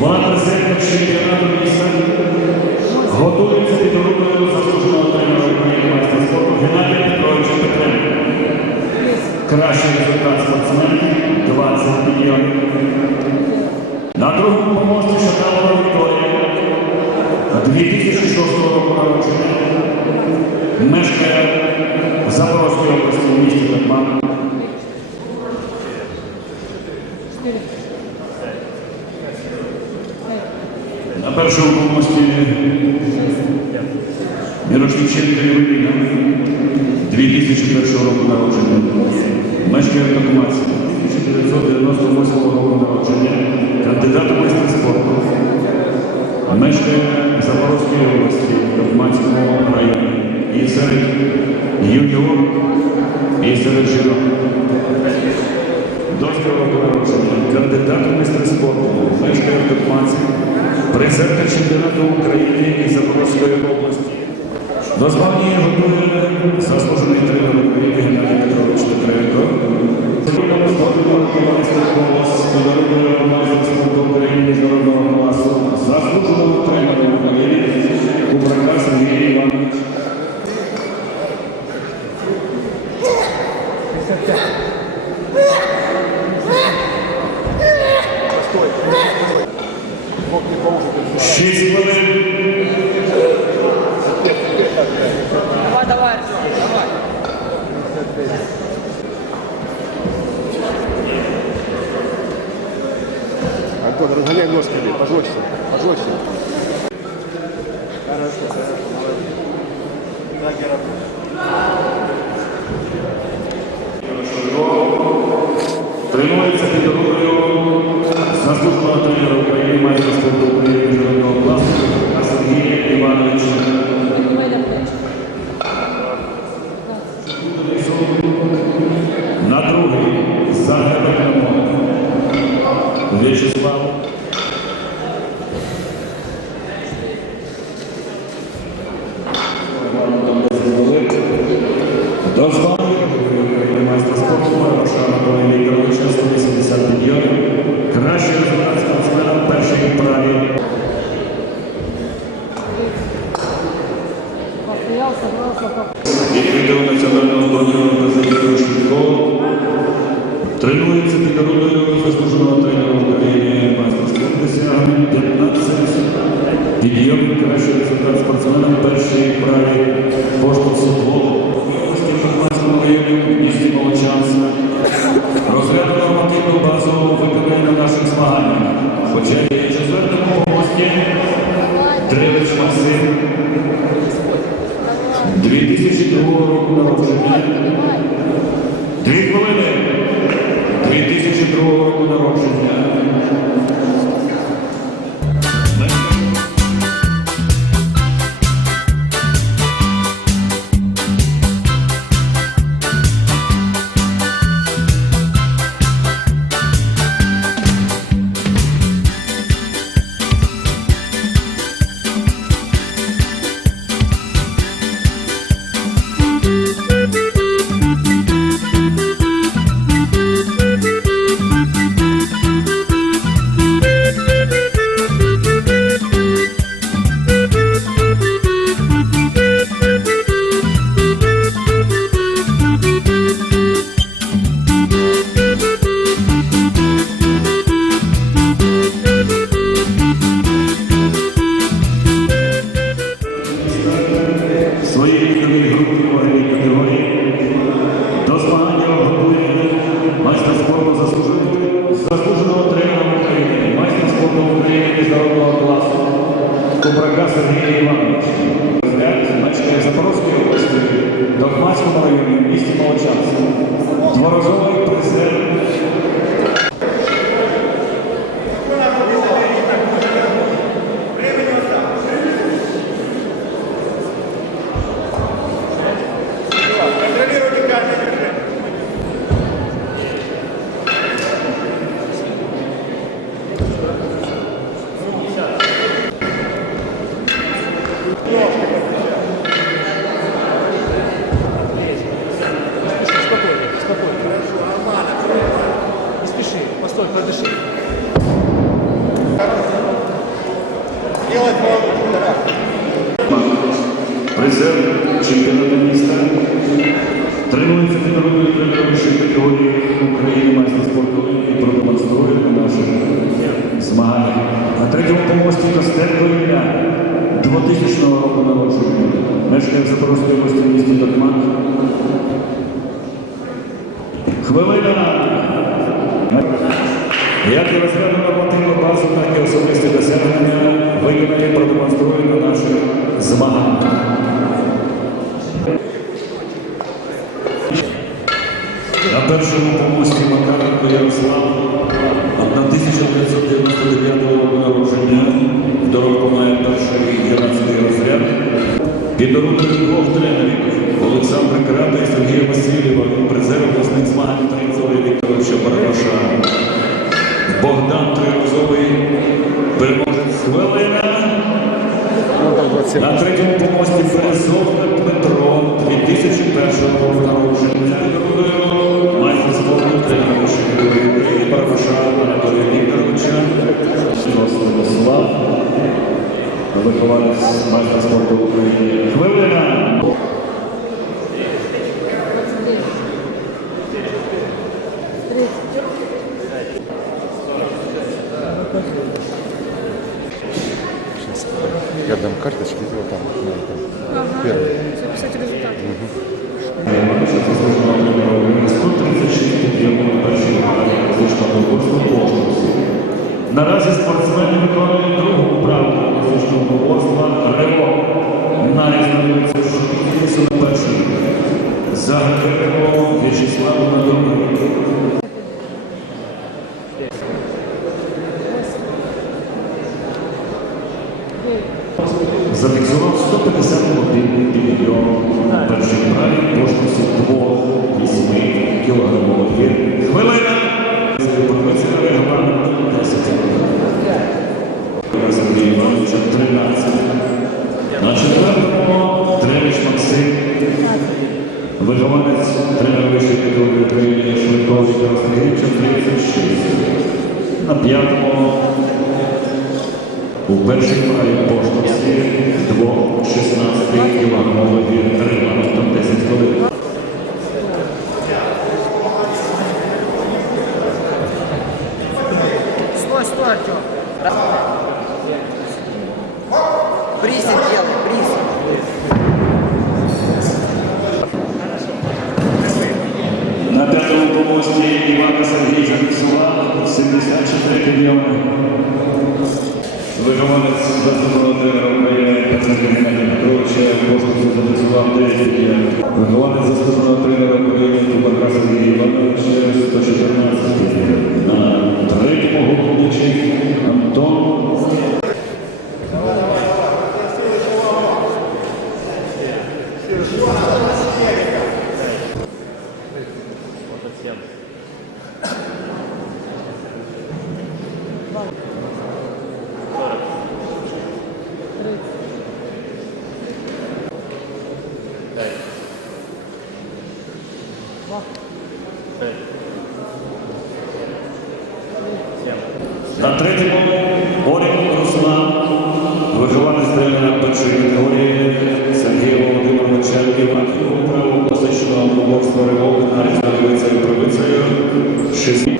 Призерних чемпіонату міста готується під рукою заслуженого тренера України майстра спорту Геннадія Петровича Петренка. Кращий результат спортсменів 20 мільйонів. На другому помості Шаталова Вікторія 2006 року народження. Мешкає в Запорозькій області в місті Батман. Першому помості Мірошниченко Євеліна 2001 року народження. Мешкає в Токмаці 1998 року народження. Кандидат у майстер спорту. Мешкає в Запорозькій області, в Токмацькому районі. І серед юніор, і серед жінок. Дозвіл року народження. Кандидат у майстер спорту. Мешкає Токмаці. Призерка чемпіонату України і Запорозької області. До змагання готує заслужений тренер України Геннадій Петрович Петренко. Майстер спорту України міжнародного класу заслуженого тренера України Антон, разгоняй ножками, пожестче, пожестче. Тренується під рукою заслуженого тренера України майстра спорту Відвідав національного збройного президента Швидко. Тренується під рукою заслуженого тренера Кубрака Сергія Івановича. Розгляд області, районі, в місті Молочанськ. Дворазовий президент Спокойно, спокойно. призер чемпіонату міста. Тренується міжнародною тренером категорії України майстер спорту і продемонструє на наших змаганнях. На третьому помості Костенко Ілля 2000 року народження. Мешкає в Запорозькій області місті Токмак. Хвилина. Як і нормативну базу, так і особисті досягнення двох тренерів Олександра Крата і Сергія Васильєва, призер обласних змагань Тринцова Вікторовича Бараша. Богдан Триозовий, переможець хвилина. Там 27. На третьому помості Березовка Петро 2001 року народження. вихованець майстер спорту України. Хвилина. Сейчас я дам карточки, вот там, на этом. Первый. Записать результат. 136 підйомів першої фізичного поборства Наразі спортсмени виконують другу вправу Фізичного поборства Рево. Навіть знаходиться в шостій на першій. Загадково В'ячеславу на другу. Зафіксував 151 підйом перший праві поштовхів 2-8 кілограмових. Хвилина! Професія регламенту 10 Сергія Івановича 13. На четвертому Тревич Максим. Вихованець тренера вищої категорії України Швидкого Віктора Сергійовича 36. На п'ятому у першій парі поштовхів 2-16 кілограмових регламентом 10 хвилин. Стой, стой, Артем. Присед делай, присед. П'ятому Івана Сергій зафіксував 74 мільйони. Вихованець за тренера України Петра Геннадія Петровича Костусу зафіксував 9 мільйонів. Вихованець заступного тренера України Кубака Сергія Івановича 114 підйомів. На третьому головничі Антон На третьому Орін Руслан, вихованець тренера першої категорії Сергія Володимировича Іванів, право класичного поборства ривок на різновидця і провицею. Шість.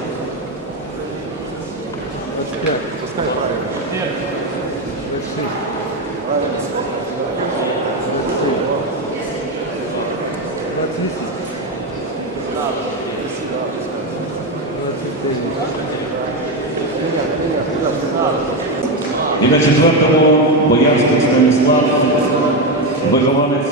І на четвертому Боярський Станіслав, вихованець